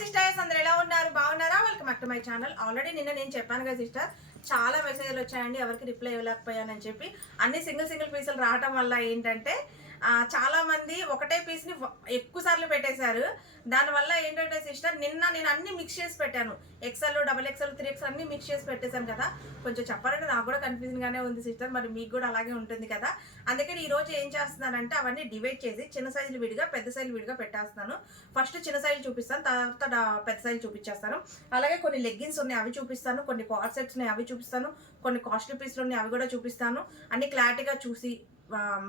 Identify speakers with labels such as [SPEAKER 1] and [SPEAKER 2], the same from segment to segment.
[SPEAKER 1] Sisters అందరు ఎలా ఉన్నారు? బాగున్నారా? Welcome back to my channel already నిన్న నేను చెప్పాను కదా సిస్టర్ చాలా మెసేజ్లు వచ్చాయండి ఎవరికి రిప్లై ఇవ్వలేకపోయానని చెప్పి. అన్ని సింగిల్ సింగిల్ పీసులు రావటం వల్ల ఏంటంటే చాలామంది చాలా మంది ఒకటే పీస్ని ఎక్కువ సార్లు పెట్టేశారు. దానివల్ల ఏంటంటే సిస్టర్ నిన్న నేను అన్ని మిక్స్ చేసి పెట్టాను. XL double XL three X అన్ని మిక్స్ చేసి పెట్టేశాను కదా. కొంచెం చెప్పాలంటే నాకు కూడా కన్ఫ్యూజన్ గానే ఉంది సిస్టర్ మరి మీకు కూడా అలాగే ఉంటుంది కదా. అందుకని ఈ రోజు ఏం చేస్తున్నానంటే అవన్నీ డివైడ్ చేసి చిన్న సైజులు విడిగా పెద్ద సైజులు విడిగా పెట్టేస్తాను ఫస్ట్ చిన్న సైజు చూపిస్తాను తర్వాత పెద్ద సైజు చూపించేస్తాను. అలాగే కొన్ని లెగ్గిన్స్ ఉన్నాయి అవి చూపిస్తాను. కొన్ని కార్ సెట్స్ ఉన్నాయి అవి చూపిస్తాను. కొన్ని కాస్ట్లీ పీస్లు ఉన్నాయి అవి కూడా చూపిస్తాను. అన్ని క్లారిటీగా చూసి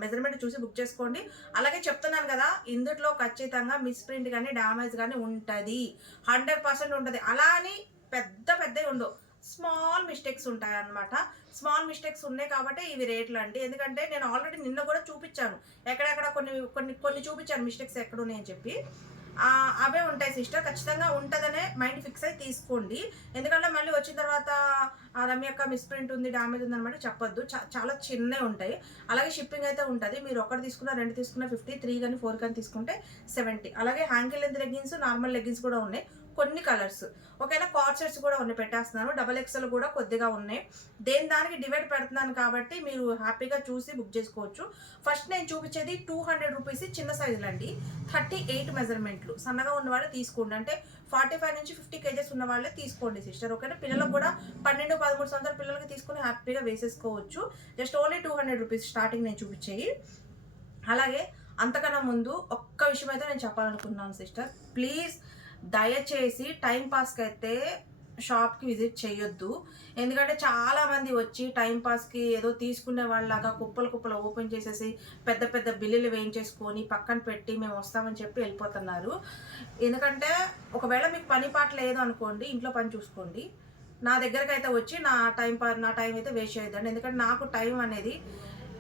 [SPEAKER 1] మెజర్మెంట్ చూసి బుక్ చేసుకోండి. అలాగే చెప్తున్నాను కదా ఇందుట్లో ఖచ్చితంగా మిస్ప్రింట్ కానీ డ్యామేజ్ కానీ ఉంటుంది. హండ్రెడ్ పర్సెంట్ ఉంటుంది. అలా అని పెద్ద పెద్దవి ఉండవు. స్మాల్ మిస్టేక్స్ ఉంటాయి అన్నమాట స్మాల్ మిస్టేక్స్ ఉన్నాయి కాబట్టి ఇవి రేట్లు అండి. ఎందుకంటే నేను ఆల్రెడీ నిన్న కూడా చూపించాను. ఎక్కడెక్కడ కొన్ని కొన్ని కొన్ని చూపించాను మిస్టేక్స్ ఎక్కడ ఉన్నాయని చెప్పి. అవే ఉంటాయి సిస్టర్. ఖచ్చితంగా ఉంటుందనే మైండ్ ఫిక్స్ అయి తీసుకోండి. ఎందుకంటే మళ్ళీ వచ్చిన తర్వాత ఆ రమ్య యొక్క మిస్ప్రింట్ ఉంది డ్యామేజ్ ఉంది అనమాట చెప్పొద్దు. చాలా చిన్నవి ఉంటాయి. అలాగే షిప్పింగ్ అయితే ఉంటుంది. మీరు ఒకటి తీసుకున్న రెండు తీసుకున్న ఫిఫ్టీ త్రీ కానీ ఫోర్ కానీ తీసుకుంటే సెవెంటీ అలాగే ankle length leggings normal leggings కూడా ఉన్నాయి. కొన్ని కలర్స్. ఓకేనా? కార్చర్స్ కూడా ఉన్నాయి పెట్టేస్తున్నాను. డబల్ ఎక్స్ఎల్ కూడా కొద్దిగా ఉన్నాయి. దేని దానికి డివైడ్ పెడుతున్నాను కాబట్టి మీరు హ్యాపీగా చూసి బుక్ చేసుకోవచ్చు. ఫస్ట్ నేను చూపించేది టూ హండ్రెడ్ రూపీస్ చిన్న సైజులు అండి. థర్టీ ఎయిట్ మెజర్మెంట్లు సన్నగా ఉన్న వాళ్ళు తీసుకోండి. అంటే ఫార్టీ ఫైవ్ నుంచి ఫిఫ్టీ కేజెస్ ఉన్న వాళ్ళే తీసుకోండి సిస్టర్ ఓకేనా? పిల్లలకు కూడా పన్నెండు పదమూడు సంవత్సరాల పిల్లలకి తీసుకుని హ్యాపీగా వేసేసుకోవచ్చు. Just only two hundred rupees starting నేను చూపించేయి. అలాగే అంతకన్నా ముందు ఒక్క విషయం అయితే నేను చెప్పాలనుకున్నాను సిస్టర్ ప్లీజ్ దయచేసి టైంపాస్కి అయితే షాప్కి విజిట్ చేయొద్దు ఎందుకంటే చాలామంది వచ్చి టైంపాస్కి ఏదో తీసుకునే వాళ్ళలాగా కుప్పలు కుప్పలు ఓపెన్ చేసేసి పెద్ద పెద్ద బిల్లులు వేయించేసుకొని పక్కన పెట్టి మేము వస్తామని చెప్పి వెళ్ళిపోతున్నారు. ఎందుకంటే ఒకవేళ మీకు పని పాట లేదు అనుకోండి ఇంట్లో పని చూసుకోండి. నా దగ్గరకు అయితే వచ్చి నా టైం పా నా టైం అయితే వేస్ట్ చేయొద్దండి. ఎందుకంటే నాకు టైం అనేది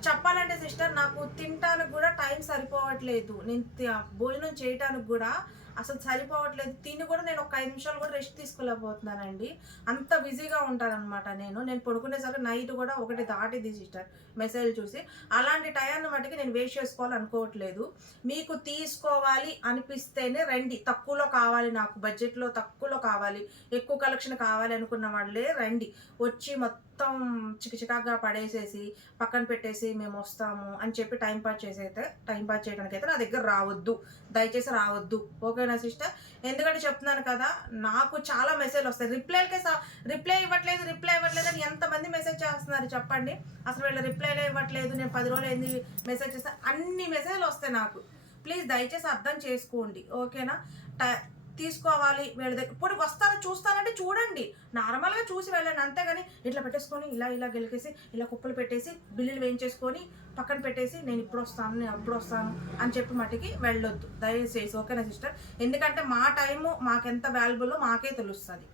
[SPEAKER 1] చెప్పాలంటే సిస్టర్ నాకు తినటానికి కూడా టైం సరిపోవట్లేదు. నేను భోజనం చేయటానికి కూడా అసలు సరిపోవట్లేదు. తిని కూడా నేను ఒక ఐదు నిమిషాలు కూడా రెస్ట్ తీసుకోలేకపోతున్నానండి. అంత బిజీగా ఉంటానన్నమాట నేను. నేను పడుకునేసరికి నైట్ కూడా ఒకటి దాటి సిస్టర్ మెసేజ్ చూసి. అలాంటి టయాన్ని మటుకి నేను వేస్ట్ చేసుకోవాలనుకోవట్లేదు. మీకు తీసుకోవాలి అనిపిస్తేనే రండి. తక్కువలో కావాలి నాకు. బడ్జెట్లో తక్కువలో కావాలి. ఎక్కువ కలెక్షన్ కావాలి అనుకున్న వాళ్ళే రండి. వచ్చి మొత్తం మొత్తం చికచికాగా పడేసేసి పక్కన పెట్టేసి మేము వస్తాము అని చెప్పి టైం పాస్ చేసైతే టైం పాస్ చేయడానికి అయితే నా దగ్గర రావద్దు. దయచేసి రావద్దు. ఓకేనా సిస్టర్ ఎందుకంటే చెప్తున్నాను కదా నాకు చాలా మెసేజ్లు వస్తాయి. రిప్లైలకే రిప్లై ఇవ్వట్లేదు రిప్లై ఇవ్వట్లేదు అని ఎంతమంది మెసేజ్ చేస్తున్నారు చెప్పండి. అసలు వీళ్ళ రిప్లైలే ఇవ్వట్లేదు నేను పది రోజులు ఏంది మెసేజ్ చేస్తాను అన్ని మెసేజ్లు వస్తాయి నాకు. ప్లీజ్ దయచేసి అర్థం చేసుకోండి. ఓకేనా టై తీసుకోవాలి వీళ్ళ దగ్గర. ఇప్పుడు వస్తాను చూస్తానంటే చూడండి. నార్మల్గా చూసి వెళ్ళండి. అంతేగాని ఇట్లా పెట్టేసుకొని ఇలా ఇలా గెలికేసి ఇలా కుప్పలు పెట్టేసి బిల్లులు వేయించేసుకొని పక్కన పెట్టేసి నేను ఇప్పుడు వస్తాను నేను అప్పుడు వస్తాను అని చెప్పి మటుకి వెళ్ళొద్దు. దయచేసి ఓకేనా సిస్టర్? ఎందుకంటే మా టైము మాకెంత వాల్యుబుల్లో మాకే తెలుస్తుంది.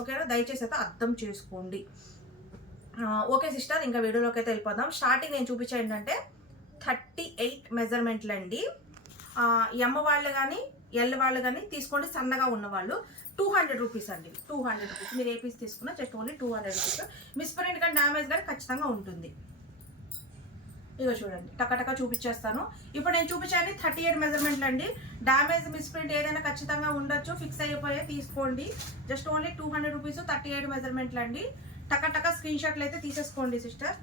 [SPEAKER 1] ఓకేనా? దయచేసి అయితే అర్థం చేసుకోండి. ఓకే సిస్టర్ ఇంకా వీడియోలోకి అయితే వెళ్ళిపోదాం. స్టార్టింగ్ నేను చూపించే ఏంటంటే థర్టీ ఎయిట్ మెజర్మెంట్లు అండి ఎమ్మ వాళ్ళు కానీ ఎల్ వాళ్ళు కానీ తీసుకోండి సన్నగా ఉన్నవాళ్ళు. టూ హండ్రెడ్ రూపీస్ అండి. Two hundred rupees. మీరు ఏ పీస్ తీసుకున్నా just only two hundred rupees. Misprint కానీ డ్యామేజ్ కానీ ఖచ్చితంగా ఉంటుంది. ఇగో చూడండి. టకటక చూపించేస్తాను. ఇప్పుడు నేను చూపించాను థర్టీ ఎయిట్ మెజర్మెంట్లు అండి. డ్యామేజ్ మిస్ప్రింట్ ఏదైనా ఖచ్చితంగా ఉండొచ్చు. ఫిక్స్ అయిపోయే తీసుకోండి. Just only two hundred rupees thirty eight మెజర్మెంట్లు అండి. టకటక స్క్రీన్ షాట్లు అయితే తీసేసుకోండి సిస్టర్.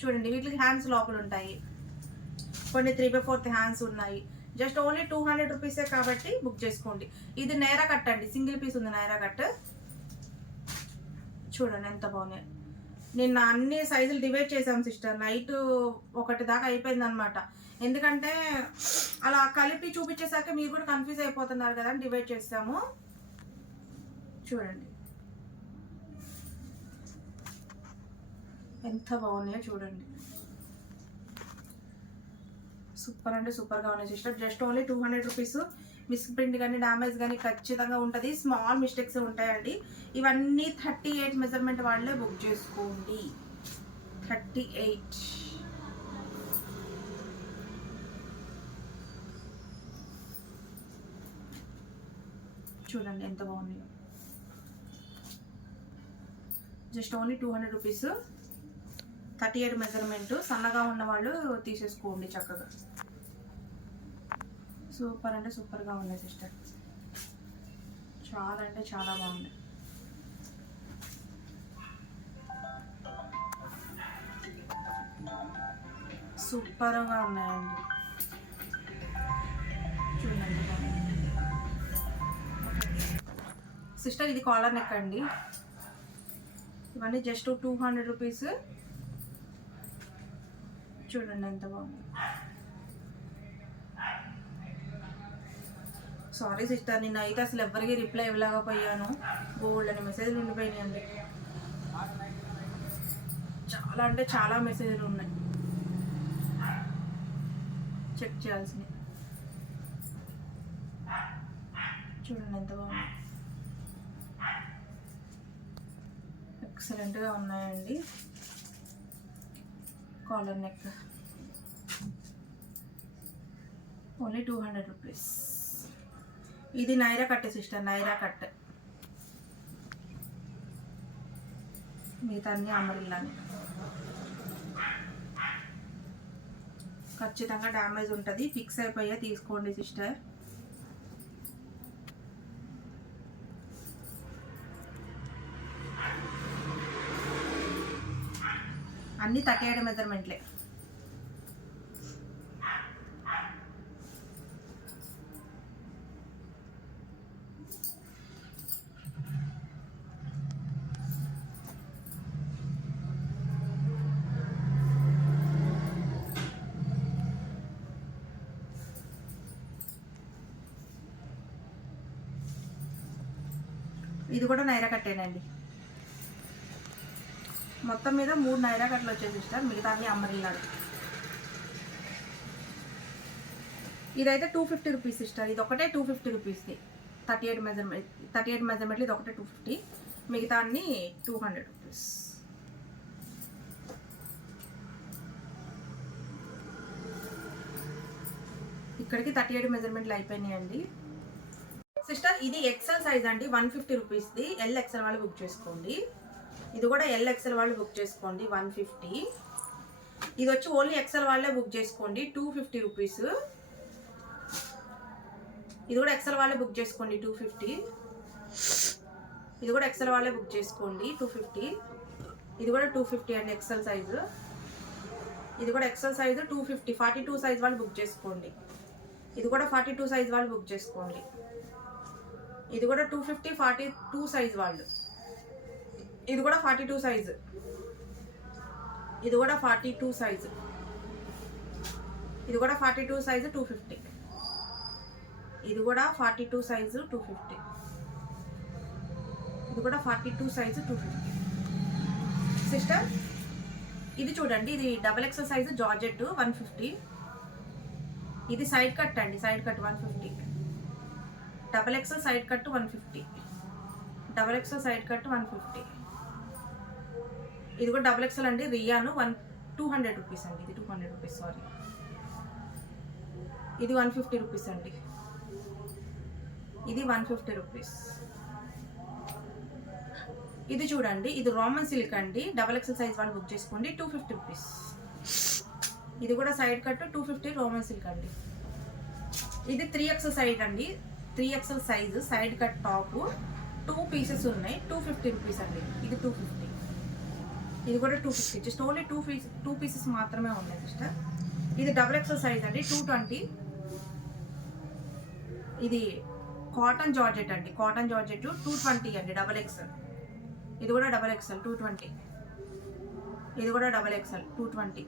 [SPEAKER 1] చూడండి వీటికి హ్యాండ్స్ లోపల ఉంటాయి. కొన్ని త్రీ బై ఫోర్త్ హ్యాండ్స్ ఉన్నాయి. జస్ట్ ఓన్లీ టూ హండ్రెడ్ రూపీసే కాబట్టి బుక్ చేసుకోండి. ఇది నైరా కట్ అండి. సింగిల్ పీస్ ఉంది నైరా కట్. చూడండి ఎంత బాగున్నాయి. నిన్న అన్ని సైజులు డివైడ్ చేశాను సిస్టర్. నైట్ ఒకటి దాకా అయిపోయింది అనమాట ఎందుకంటే అలా కలిపి చూపించేసాక మీరు కూడా కన్ఫ్యూజ్ అయిపోతున్నారు కదా అని డివైడ్ చేసాము చూడండి. ఎంత బాగున్నాయో చూడండి. సూపర్ అంటే సూపర్గా ఉన్నాయి sister. Just only two hundred rupees. Misprint కానీ డ్యామేజ్ కానీ ఖచ్చితంగా ఉంటుంది. స్మాల్ మిస్టేక్స్ ఉంటాయండి. ఇవన్నీ థర్టీ ఎయిట్ మెజర్మెంట్ వాళ్ళే బుక్ చేసుకోండి. Thirty eight. చూడండి ఎంత బాగున్నాయో. Just only two hundred rupees. Thirty eight measurement. సన్నగా ఉన్న వాళ్ళు తీసేసుకోండి చక్కగా. సూపర్ అంటే సూపర్గా ఉన్నాయి సిస్టర్. చాలా అంటే చాలా బాగుంది. సూపర్గా ఉన్నాయండి. చూడండి. సిస్టర్ ఇది కాలర్ నెక్ అండి. ఇవన్నీ జస్ట్ టూ హండ్రెడ్ రూపీస్. చూడండి ఎంత బాగుంది. సారీ సిస్టర్ నిన్న అయితే అసలు ఎవరికి రిప్లై ఇవ్వలేకపోయాను. బోల్డ్ అని మెసేజ్లు ఉండిపోయినాయండి చాలా అంటే చాలా మెసేజ్లు ఉన్నాయి. చెక్ చేయాల్సినవి. చూడండి ఎంత బాగుంది. ఎక్సలెంట్గా ఉన్నాయండి. Collar neck only two hundred rupees ఇది Naira cut sister Naira cut మిగతా అన్ని అమరిల్లాని ఖచ్చితంగా డ్యామేజ్ ఉంటుంది. ఫిక్స్ అయిపోయా తీసుకోండి సిస్టర్. అన్ని థర్టీ మెజర్మెంట్లే. కూడా నైరా కట్టేనండి. మొత్తం మీద మూడు నైరా కట్టలు వచ్చేసి సిస్టర్ మిగతా అన్ని అమ్మరిల్లాడు ఇదైతే టూ ఫిఫ్టీ రూపీస్ సిస్టర్ ఇది ఒకటే two fifty రూపీస్ది thirty eight measurement thirty eight మెజర్మెంట్లు ఇది ఒకటే టూ ఫిఫ్టీ మిగతా అన్ని టూ హండ్రెడ్ రూపీస్ ఇక్కడికి థర్టీ ఎయిట్ మెజర్మెంట్లు అయిపోయినాయండి. సిస్టర్ ఇది ఎక్సెల్ సైజ్ అండి. వన్ ఫిఫ్టీ రూపీస్ది. ఎల్ ఎక్సెల్ వాళ్ళు బుక్ చేసుకోండి. ఇది కూడా ఎల్ ఎక్సెల్ వాళ్ళు బుక్ చేసుకోండి. One fifty. ఇది వచ్చి ఓన్లీ ఎక్సెల్ వాళ్ళే బుక్ చేసుకోండి. Two fifty rupees. ఇది కూడా ఎక్సెల్ వాళ్ళే బుక్ చేసుకోండి. Two fifty. ఇది కూడా ఎక్సెల్ వాళ్ళే బుక్ చేసుకోండి. Two fifty. ఇది కూడా టూ ఫిఫ్టీ అండి ఎక్సెల్ సైజు ఇది కూడా XL size two fifty. Forty two size వాళ్ళు బుక్ చేసుకోండి. ఇది కూడా ఫార్టీ టూ సైజ్ వాళ్ళు బుక్ చేసుకోండి. ఇది కూడా two fifty forty two size వాళ్ళు. ఇది కూడా ఫార్టీ టూ సైజు ఇది కూడా ఫార్టీ టూ సైజు ఇది కూడా forty two size two fifty ఇది కూడా forty two size two fifty ఇది కూడా forty two size two fifty sister ఇది చూడండి ఇది double XL size georgette one fifty ఇది సైడ్ కట్ అండి side cut one fifty double XL side cut one fifty. Double XL side cut one fifty. ఇది కూడా double XL అండి రియాను one two hundred rupees అండి. ఇది టూ హండ్రెడ్ రూపీస్ సారీ. ఇది one fifty rupees అండి. ఇది వన్ ఫిఫ్టీ రూపీస్. ఇది చూడండి ఇది రోమన్ సిల్క్ అండి. డబల్ ఎక్సెల్ సైజ్ వాళ్ళు బుక్ చేసుకోండి టూ ఫిఫ్టీ రూపీస్. ఇది కూడా side cut two fifty Roman silk అండి. ఇది త్రీ ఎక్సెల్ సైడ్ అండి. Three XL size side cut top. Two pieces ఉన్నాయి. టూ ఫిఫ్టీ రూపీస్ అండి. ఇది టూ ఫిఫ్టీ. ఇది కూడా two fifty. Just only two piece two pieces మాత్రమే ఉన్నాయి సిస్టర్. ఇది డబుల్ ఎక్సెల్ సైజ్ అండి. Two twenty. ఇది కాటన్ జార్జెట్ అండి. కాటన్ జార్జెట్ టూ ట్వంటీ అండి. డబల్ ఎక్సెల్ ఇది కూడా డబల్ ఎక్సెల్ టూ ట్వంటీ. ఇది కూడా డబల్ ఎక్సెల్ టూ ట్వంటీ.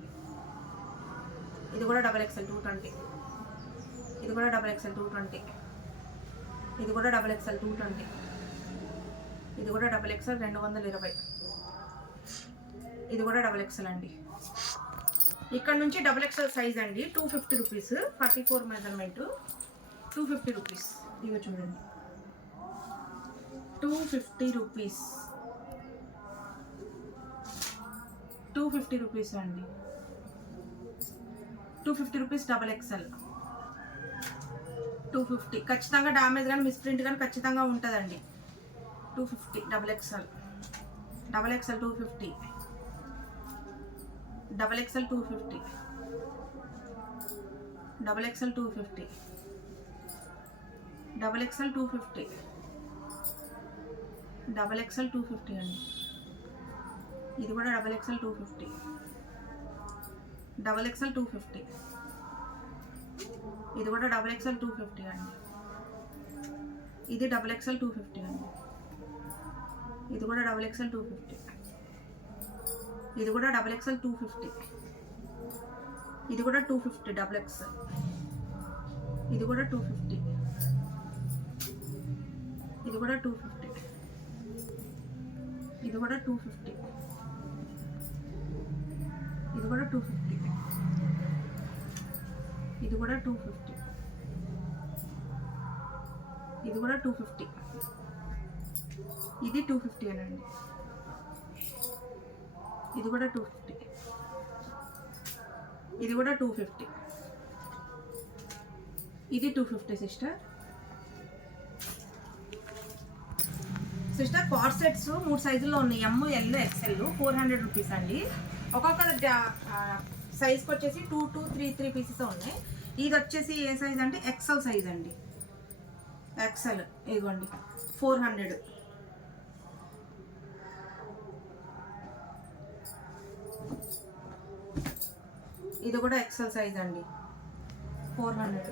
[SPEAKER 1] ఇది కూడా డబల్ ఎక్సెల్ టూ ట్వంటీ. ఇది కూడా డబల్ ఎక్సెల్ టూ ట్వంటీ. ఇది కూడా డబల్ ఎక్సెల్ టూ ట్వంటీ ఇది కూడా డబల్ ఎక్సెల్ రెండు వందల ఇరవై. ఇది కూడా డబల్ ఎక్సెల్ అండి. ఇక్కడ నుంచి డబల్ ఎక్సెల్ సైజ్ అండి. Two fifty rupees forty four measurement two fifty rupees ఇవి చూడండి. Two fifty rupees two fifty rupees అండి. Two fifty rupees double XL two fifty. ఖచ్చితంగా డామేజ్ కానీ మిస్ప్రింట్ కానీ ఖచ్చితంగా ఉంటుందండి. Two fifty double XL. Double XL two fifty. Double XL two fifty. Double XL two fifty. Double XL two fifty. Double XL two fifty అండి. ఇది కూడా double XL two fifty. Double XL two fifty. ఇది కూడా double XL two fifty అండి. ఇది double XL two fifty అండి. ఇది కూడా డబల్ ఎక్స్ఎల్ టూ ఫిఫ్టీ ఇది కూడా డబల్ ఎక్స్ఎల్ టూ ఫిఫ్టీ ఇది కూడా టూ ఫిఫ్టీ డబల్ ఎక్స్ఎల్ ఇది కూడా టూ ఫిఫ్టీ ఇది కూడా టూ ఫిఫ్టీ ఇది కూడా టూ ఫిఫ్టీ ఇది కూడా టూ ఫిఫ్టీ ఇది కూడా టూ ఫిఫ్టీ. ఇది కూడా టూ ఫిఫ్టీ. ఇది టూ ఫిఫ్టీ అనండి. ఇది కూడా టూ ఫిఫ్టీ. ఇది కూడా టూ ఫిఫ్టీ. ఇది టూ ఫిఫ్టీ సిస్టర్. సిస్టర్ కార్ సెట్స్ మూడు సైజుల్లో ఉన్నాయి. M L XL four hundred rupees అండి. ఒక్కొక్క సైజ్కి వచ్చేసి two two three three pieces ఉన్నాయి. ఇది వచ్చేసి ఏ సైజ్ అంటే ఎక్సెల్ సైజ్ అండి. ఎక్సెల్ ఇదిగోండి ఫోర్ హండ్రెడ్ ఇది కూడా ఎక్సెల్ సైజ్ అండి. ఫోర్ హండ్రెడ్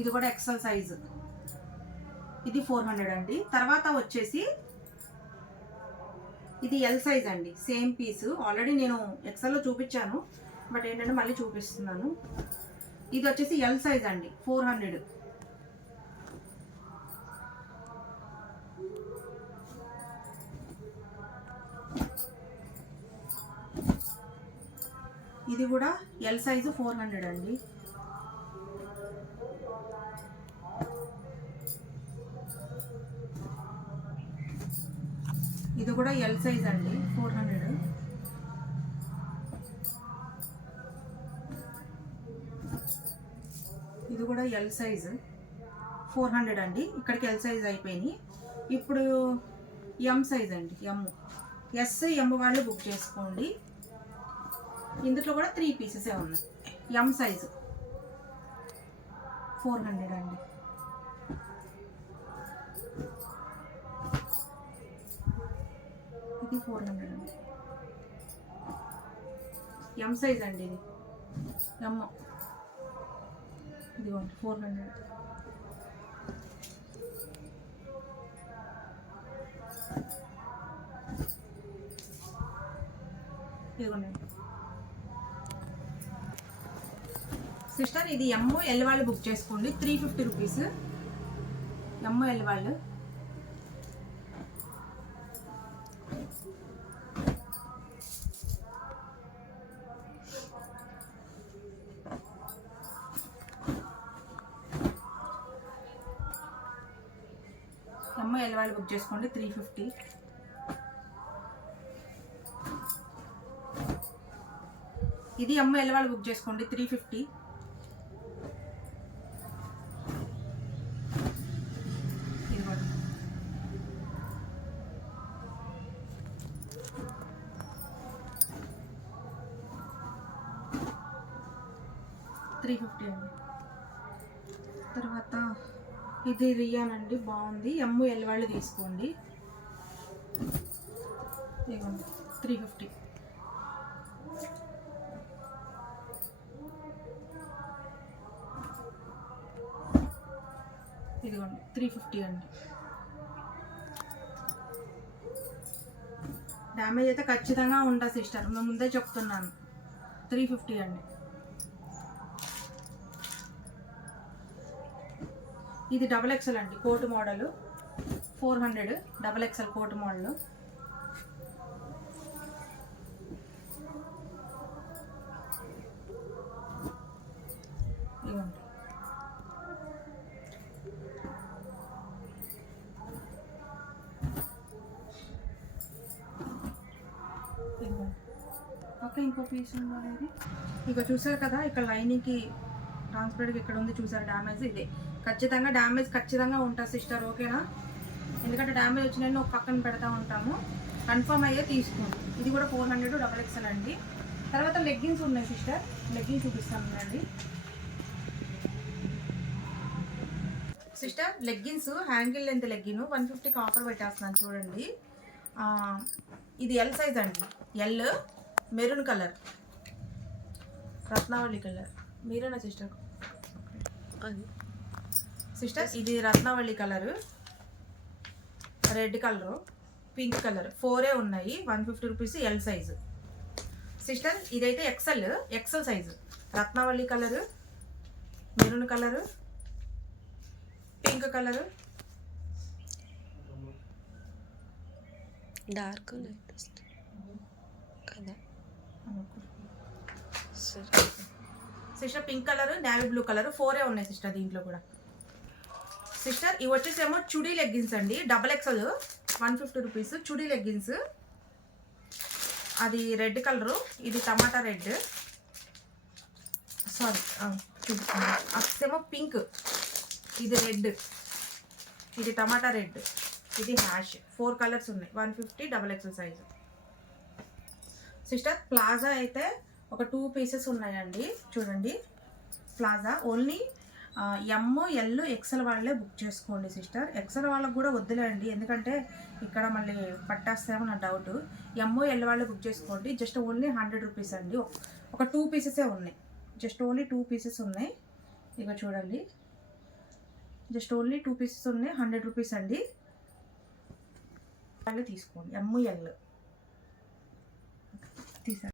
[SPEAKER 1] ఇది కూడా ఎక్సెల్ సైజ్ ఇది ఫోర్ హండ్రెడ్ అండి. తర్వాత వచ్చేసి ఇది ఎల్ సైజ్ అండి. సేమ్ పీస్ ఆల్రెడీ నేను ఎక్సెల్లో చూపించాను. బట్ ఏంటంటే మళ్ళీ చూపిస్తున్నాను. ఇది వచ్చేసి ఎల్ సైజ్ అండి. ఫోర్ హండ్రెడ్ ఇది కూడా ఎల్ సైజు ఫోర్ హండ్రెడ్ అండి. ఇది కూడా ఎల్ సైజ్ అండి ఫోర్ హండ్రెడ్ ఇది కూడా ఎల్ సైజ్ ఫోర్ హండ్రెడ్ అండి. ఇక్కడికి ఎల్ సైజ్ అయిపోయినాయి. ఇప్పుడు ఎం సైజ్ అండి ఎమ్ ఎస్ ఎమ్ వాళ్ళు బుక్ చేసుకోండి. ఇందులో కూడా త్రీ పీసెసే ఉన్నాయి. ఎం సైజు ఫోర్ హండ్రెడ్ అండి. ఇది ఫోర్ హండ్రెడ్ అండి. ఎం సైజ్ అండి ఇది. ఎమ్ ఇదిగోండి ఫోర్ హండ్రెడ్. ఇదిగోండి. సిస్టర్ ఇది ఎమ్ ఎల్ వాళ్ళు బుక్ చేసుకోండి. Three fifty rupees. M L వాళ్ళు. ఎమ్ బుక్ చేసుకోండి త్రీ ఫిఫ్టీ. ఇది అమ్మ ఎల్లవాళ్ళు బుక్ చేసుకోండి త్రీ ఫిఫ్టీ. త్రీ ఫిఫ్టీ అండి. తర్వాత ఇది రియాన్ అండి బాగుంది ఎమ్ము ఎల్వాళ్ళు తీసుకోండి. ఇదిగోండి త్రీ ఫిఫ్టీ ఇదిగోండి త్రీ ఫిఫ్టీ అండి. డ్యామేజ్ అయితే ఖచ్చితంగా ఉండదు సిస్టర్ మేము ముందే చెప్తున్నాను. త్రీ ఫిఫ్టీ అండి. ఇది డబల్ ఎక్సెల్ అండి coat model four hundred double XL coat model ఇవ్వండి ఓకే ఇంకో పీస్ ఉంది అనేది ఇక చూసారు కదా ఇక్కడ లైనింగ్కి ట్రాన్స్పరెంట్గా ఇక్కడ ఉంది చూసారు? డ్యామేజ్ ఇదే. ఖచ్చితంగా డ్యామేజ్ ఖచ్చితంగా ఉంటుంది సిస్టర్ ఓకేనా? ఎందుకంటే డ్యామేజ్ వచ్చిన ఒక పక్కన పెడతా ఉంటాము. కన్ఫర్మ్ అయ్యే తీసుకోండి. ఇది కూడా ఫోర్ హండ్రెడ్ డబల్ ఎక్స్ఎల్ అండి. తర్వాత లెగ్గిన్స్ ఉన్నాయి సిస్టర్. లెగ్గిన్స్ చూపిస్తాను అండి sister leggings ankle length legging one ఫిఫ్టీకి ఆఫర్ పెట్టేస్తున్నాను చూడండి. ఇది ఎల్ సైజ్ అండి. L maroon colour. Ratnavali colour. మీరేనా సిస్టర్?
[SPEAKER 2] అది.
[SPEAKER 1] సిస్టర్ ఇది Ratnavali colour. Red colour pink colour. ఫోరే ఉన్నాయి one fifty rupees L size. Sister ఇదైతే XL XL size. Ratnavali colour maroon colour pink colour.
[SPEAKER 2] Dark light కదా?
[SPEAKER 1] Sister pink colour navy blue colour. ఫోరే ఉన్నాయి sister దీంట్లో కూడా. Sister ఇవి వచ్చేసేమో chudi leggings అండి. Double XL one fifty rupees chudi leggings. అది red colour. ఇది టమాటా రెడ్. సారీ అదేమో పింక్. ఇది రెడ్. ఇది టమాటా రెడ్. ఇది హ్యాష్ ఫోర్ కలర్స్ ఉన్నాయి. One fifty double XL size sister palazzo అయితే ఒక టూ పీసెస్ ఉన్నాయండి. చూడండి. Palazzo only M L XL వాళ్ళే బుక్ చేసుకోండి సిస్టర్ ఎక్సెల్ వాళ్ళకి కూడా వద్దులేండి. ఎందుకంటే ఇక్కడ మళ్ళీ పట్టేస్తామో నా డౌట్ ఎమ్ ఎల్ వాళ్ళే బుక్ చేసుకోండి. జస్ట్ ఓన్లీ హండ్రెడ్ రూపీస్ అండి. ఒక టూ పీసెసే ఉన్నాయి. జస్ట్ ఓన్లీ టూ పీసెస్ ఉన్నాయి. ఇక చూడండి. జస్ట్ ఓన్లీ టూ పీసెస్ ఉన్నాయి. హండ్రెడ్ రూపీస్ అండి. వాళ్ళే తీసుకోండి. ఎమ్ఓ ఎల్ తీసా